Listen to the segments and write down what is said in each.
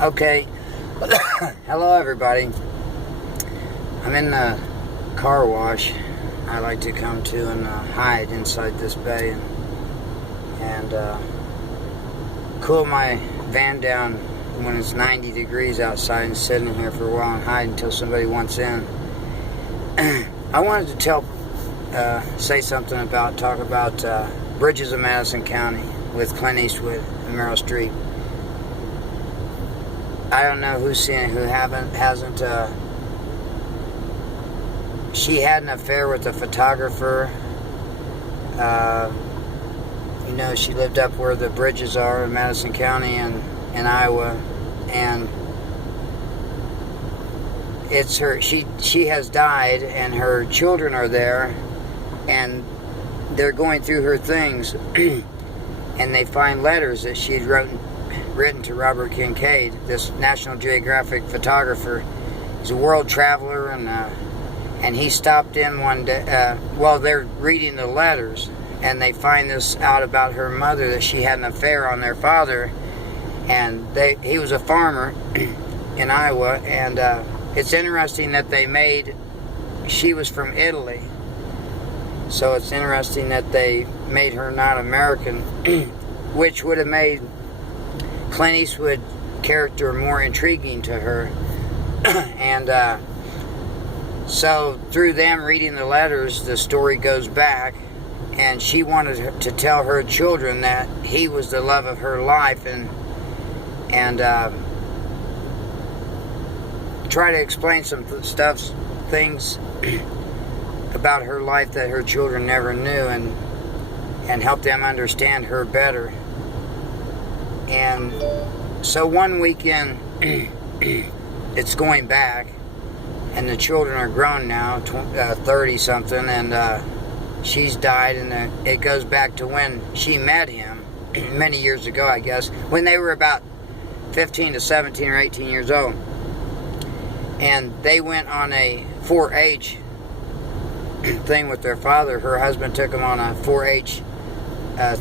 Okay. Hello, everybody. I'm in the car wash. I like to come to and hide inside this bay and cool my van down when it's 90 degrees outside and sit in here for a while and hide until somebody wants in. I wanted to say something talk about Bridges of Madison County with Clint Eastwood and Meryl Streep. I don't know who's seen it, who hasn't. She had an affair with a photographer. She lived up where the bridges are in Madison County and in Iowa, and it's her. She has died, and her children are there, and they're going through her things, and they find letters that she had written to Robert Kincaid, this National Geographic photographer. He's a world traveler, and he stopped in one day while they're reading the letters, and they find this out about her mother, that she had an affair on their father, and he was a farmer in Iowa, and it's interesting that she was from Italy, so it's interesting that they made her not American, which would have made Clint Eastwood character more intriguing to her. And so through them reading the letters, the story goes back, and she wanted to tell her children that he was the love of her life, and try to explain some things about her life that her children never knew, and help them understand her better. And so one weekend, it's going back, and the children are grown now, 30-something, and she's died, and it goes back to when she met him, many years ago, I guess, when they were about 15 to 17 or 18 years old. And they went on a 4-H thing with their father. Her husband took them on a 4-H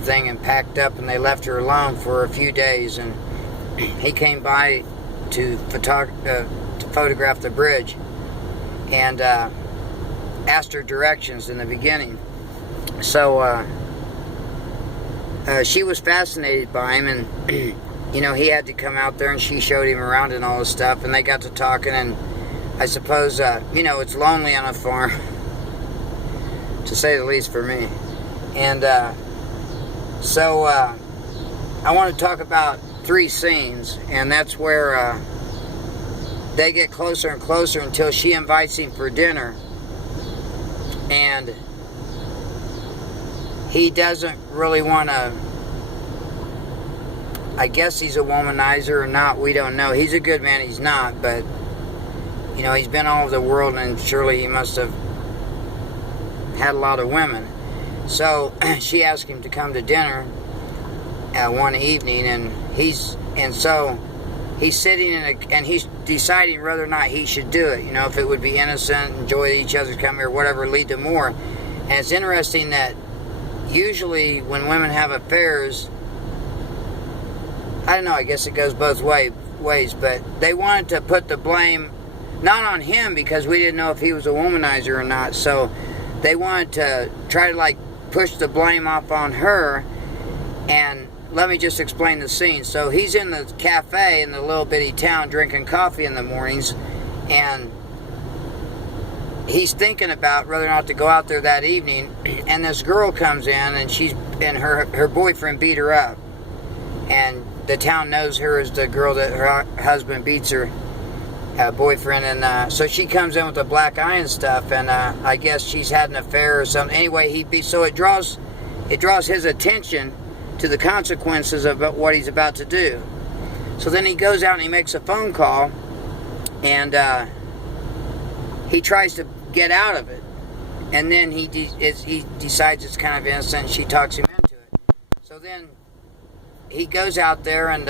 thing and packed up, and they left her alone for a few days, and he came by to photograph the bridge, and asked her directions in the beginning. So she was fascinated by him, and he had to come out there, and she showed him around and all this stuff, and they got to talking, and I suppose it's lonely on a farm, to say the least, for me. And so I want to talk about 3 scenes, and that's where they get closer and closer until she invites him for dinner, and he doesn't really want to. I guess he's a womanizer or not, we don't know. He's a good man, he's not, but he's been all over the world, and surely he must have had a lot of women. So she asked him to come to dinner one evening, and so he's sitting and he's deciding whether or not he should do it. If it would be innocent, enjoy each other's company, or whatever, lead to more. And it's interesting that usually when women have affairs, I don't know, I guess it goes both ways, but they wanted to put the blame not on him, because we didn't know if he was a womanizer or not, so they wanted to try to push the blame off on her. And let me just explain the scene. So he's in the cafe in the little bitty town drinking coffee in the mornings, and he's thinking about whether or not to go out there that evening, and this girl comes in, and her boyfriend beat her up, and the town knows her as the girl that her husband beats her boyfriend, and so she comes in with a black eye and stuff, and I guess she's had an affair or something. Anyway, so it draws his attention to the consequences of what he's about to do. So then he goes out and he makes a phone call, and he tries to get out of it, and then he decides it's kind of innocent, and she talks him into it. So then he goes out there, and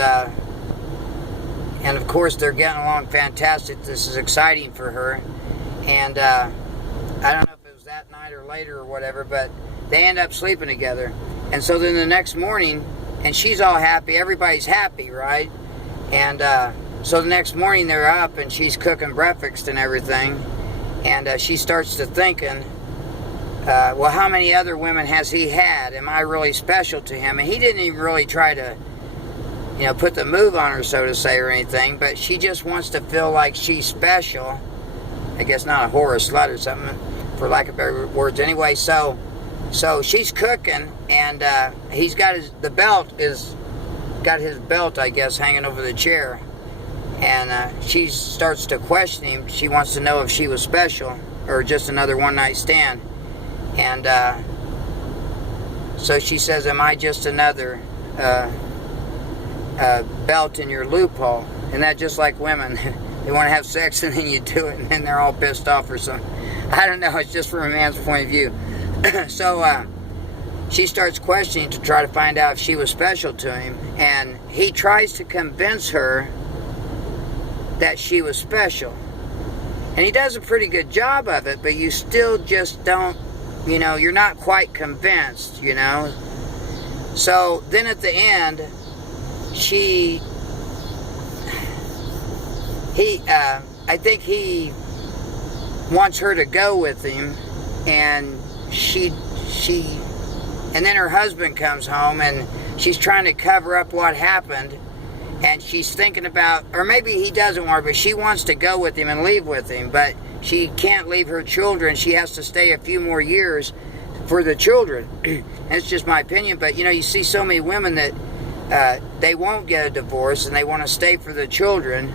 of course they're getting along fantastic. This is exciting for her, and I don't know if it was that night or later or whatever, but they end up sleeping together. And so then the next morning, and she's all happy, everybody's happy, right? And So the next morning they're up and she's cooking breakfast and everything, and she starts to thinking, well, how many other women has he had? Am I really special to him? And he didn't even really try to, put the move on her, so to say, or anything, but she just wants to feel like she's special. I guess not a whore or slut or something, for lack of better words. Anyway, so she's cooking, and he's got his belt, I guess, hanging over the chair. And she starts to question him. She wants to know if she was special or just another one-night stand. And so she says, am I just another belt in your loophole? And that just like women. They want to have sex and then you do it and then they're all pissed off or something. I don't know. It's just from a man's point of view. So she starts questioning to try to find out if she was special to him. And he tries to convince her that she was special. And he does a pretty good job of it, but you still just don't, you're not quite convinced, So then at the end, I think he wants her to go with him, and and then her husband comes home, and she's trying to cover up what happened, and she's thinking about, or maybe he doesn't want her, but she wants to go with him and leave with him, but she can't leave her children. She has to stay a few more years for the children. That's just my opinion, but you see so many women that they won't get a divorce and they want to stay for the children,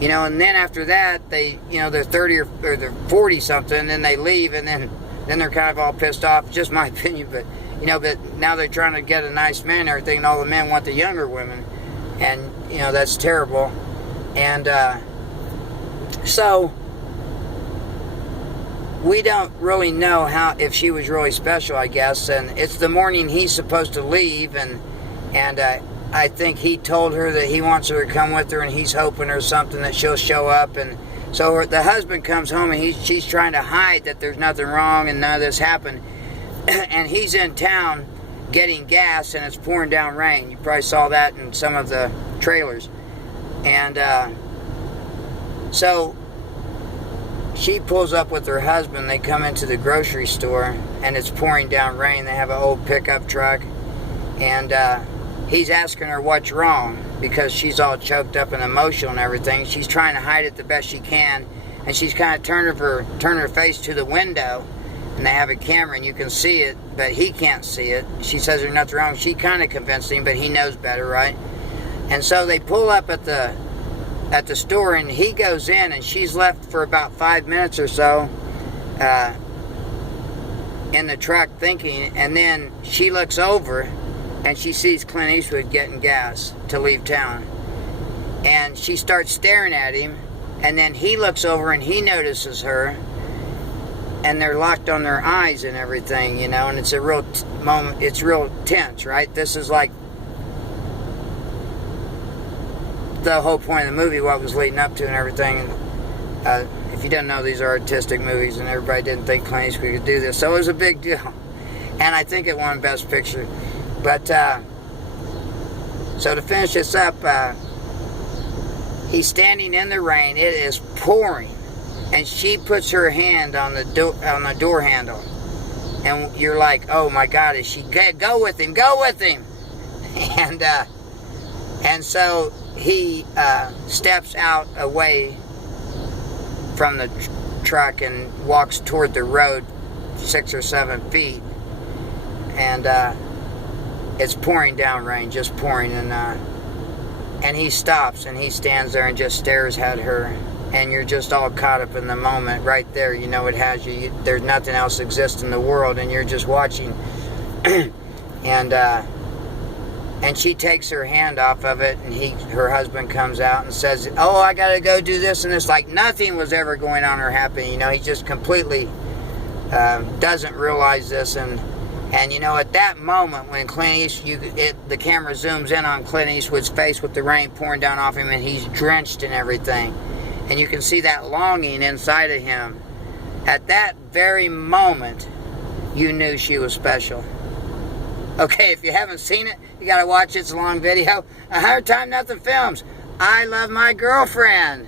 and then after that they, they're 30 or they're 40 something, and then they leave, and then they're kind of all pissed off. Just my opinion, but but now they're trying to get a nice man and everything, and all the men want the younger women, and that's terrible. And so we don't really know if she was really special, I guess. And it's the morning he's supposed to leave, and I think he told her that he wants her to come with her, and he's hoping or something that she'll show up. And so the husband comes home, and she's trying to hide that there's nothing wrong and none of this happened. And he's in town getting gas, and it's pouring down rain. You probably saw that in some of the trailers. And so she pulls up with her husband. They come into the grocery store, and it's pouring down rain. They have an old pickup truck, and he's asking her what's wrong, because she's all choked up and emotional and everything. She's trying to hide it the best she can, and she's kind of turned her face to the window, and they have a camera, and you can see it, but he can't see it. She says there's nothing wrong. She kind of convinced him, but he knows better, right? And so they pull up at the store, and he goes in, and she's left for about 5 minutes or so in the truck thinking, and then she looks over and she sees Clint Eastwood getting gas to leave town, and she starts staring at him, and then he looks over and he notices her, and they're locked on their eyes and everything, and it's a real moment. It's real tense, right? This is like the whole point of the movie, what was leading up to and everything. And if you didn't know, these are artistic movies, and everybody didn't think Clint Eastwood could do this, so it was a big deal. And I think it won Best Picture. But so to finish this up, he's standing in the rain. It is pouring, and she puts her hand on the door handle, and you're like, oh my God, is she go with him? And so he steps out away from the truck and walks toward the road 6 or 7 feet, and it's pouring down rain, just pouring, and he stops and he stands there and just stares at her, and you're just all caught up in the moment right there. It has you. There's nothing else exists in the world, and you're just watching. And she takes her hand off of it, and her husband comes out and says, oh, I gotta go do this and this, like nothing was ever going on or happening. He just completely doesn't realize this. And at that moment when Clint Eastwood, the camera zooms in on Clint Eastwood's face with the rain pouring down off him, and he's drenched in everything, and you can see that longing inside of him. At that very moment, you knew she was special. Okay, if you haven't seen it, you gotta watch it. It's a long video. 100 Time Nothing Films. I love my girlfriend.